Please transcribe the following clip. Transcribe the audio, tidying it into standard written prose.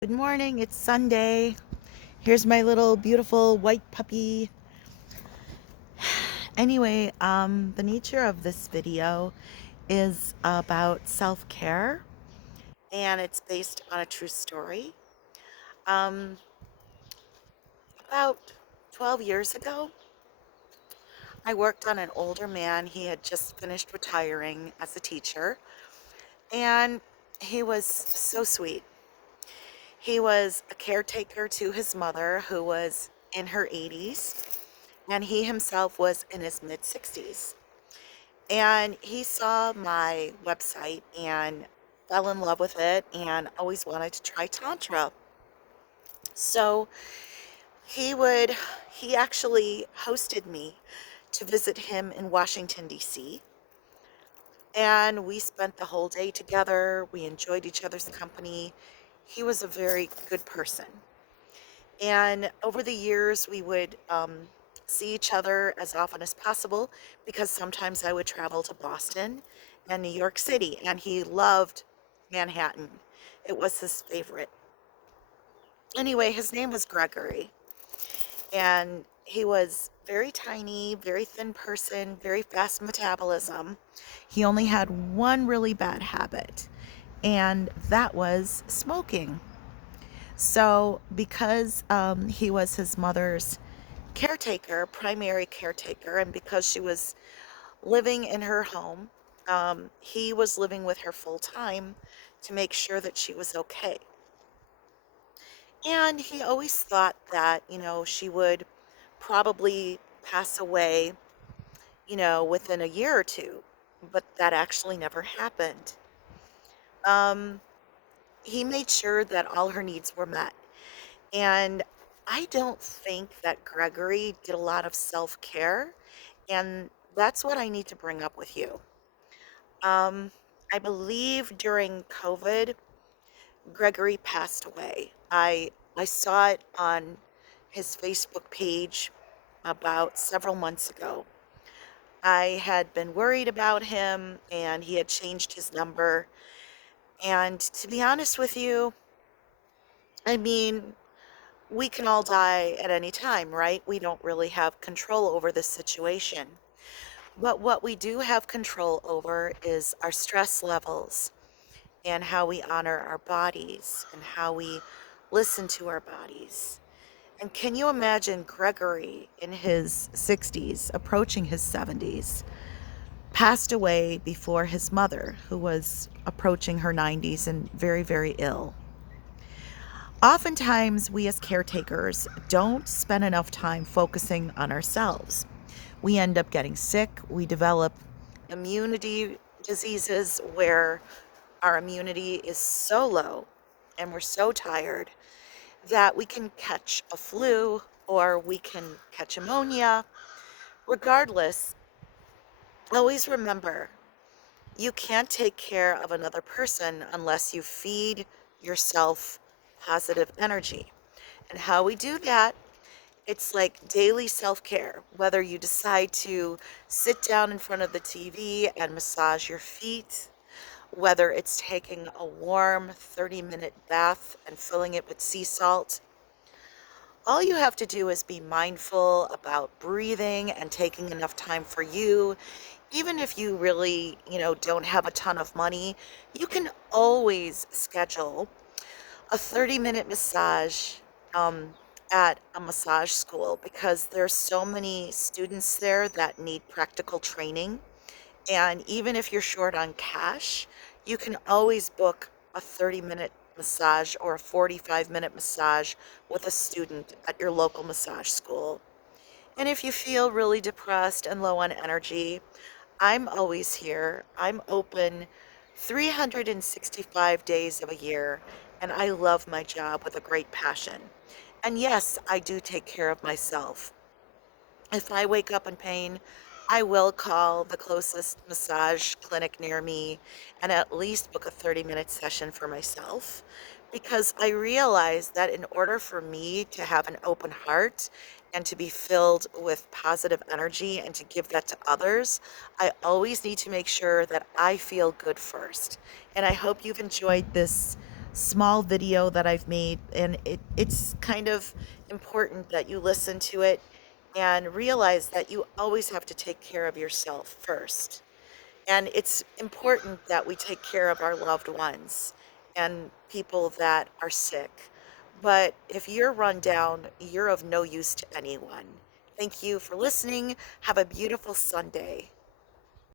Good morning, it's Sunday. Here's my little beautiful white puppy. Anyway, the nature of this video is about self-care and it's based on a true story. Um, about 12 years ago, I worked on an older man. He had just finished retiring as a teacher and he was so sweet. He was a caretaker to his mother who was in her 80s and he himself was in his mid 60s. And he saw my website and fell in love with it and always wanted to try Tantra. So he would, he actually hosted me to visit him in Washington, D.C. And we spent the whole day together. We enjoyed each other's company. He was a very good person. And over the years, we would see each other as often as possible because sometimes I would travel to Boston and New York City, and he loved Manhattan. It was his favorite. Anyway, his name was Gregory, and he was very tiny, very thin person, very fast metabolism. He only had one really bad habit, and that was smoking. So, because he was his mother's caretaker, primary caretaker, and because she was living in her home, he was living with her full time to make sure that she was okay. And he always thought that, she would probably pass away, within a year or two, but that actually never happened. Um, he made sure that all her needs were met. And I don't think that Gregory did a lot of self care. And that's what I need to bring up with you. Um, I believe during COVID, Gregory passed away. I saw it on his Facebook page about several months ago. I had been worried about him and he had changed his number. And to be honest with you, I mean, we can all die at any time, right? We don't really have control over this situation. But what we do have control over is our stress levels and how we honor our bodies and how we listen to our bodies. And can you imagine Gregory in his 60s, approaching his 70s, passed away before his mother, who was approaching her 90s and very, very ill? Oftentimes, we as caretakers don't spend enough time focusing on ourselves. We end up getting sick. We develop immunity diseases where our immunity is so low and we're so tired that we can catch a flu or we can catch pneumonia. Regardless, always remember you can't take care of another person unless you feed yourself positive energy. And how we do that, it's like daily self care. Whether you decide to sit down in front of the TV and massage your feet, whether it's taking a warm 30-minute bath and filling it with sea salt, all you have to do is be mindful about breathing and taking enough time for you. Even if you really, don't have a ton of money, you can always schedule a 30-minute massage um, at a massage school because there's so many students there that need practical training. And even if you're short on cash, you can always book a 30-minute massage or a 45-minute massage with a student at your local massage school. And if you feel really depressed and low on energy, I'm always here. I'm open 365 days of a year, and I love my job with a great passion. And yes, I do take care of myself. If I wake up in pain, I will call the closest massage clinic near me and at least book a 30-minute session for myself because I realize that in order for me to have an open heart and to be filled with positive energy and to give that to others, I always need to make sure that I feel good first. And I hope you've enjoyed this small video that I've made, and it's kind of important that you listen to it and realize that you always have to take care of yourself first. And it's important that we take care of our loved ones and people that are sick. But if you're run down, you're of no use to anyone. Thank you for listening. Have a beautiful Sunday.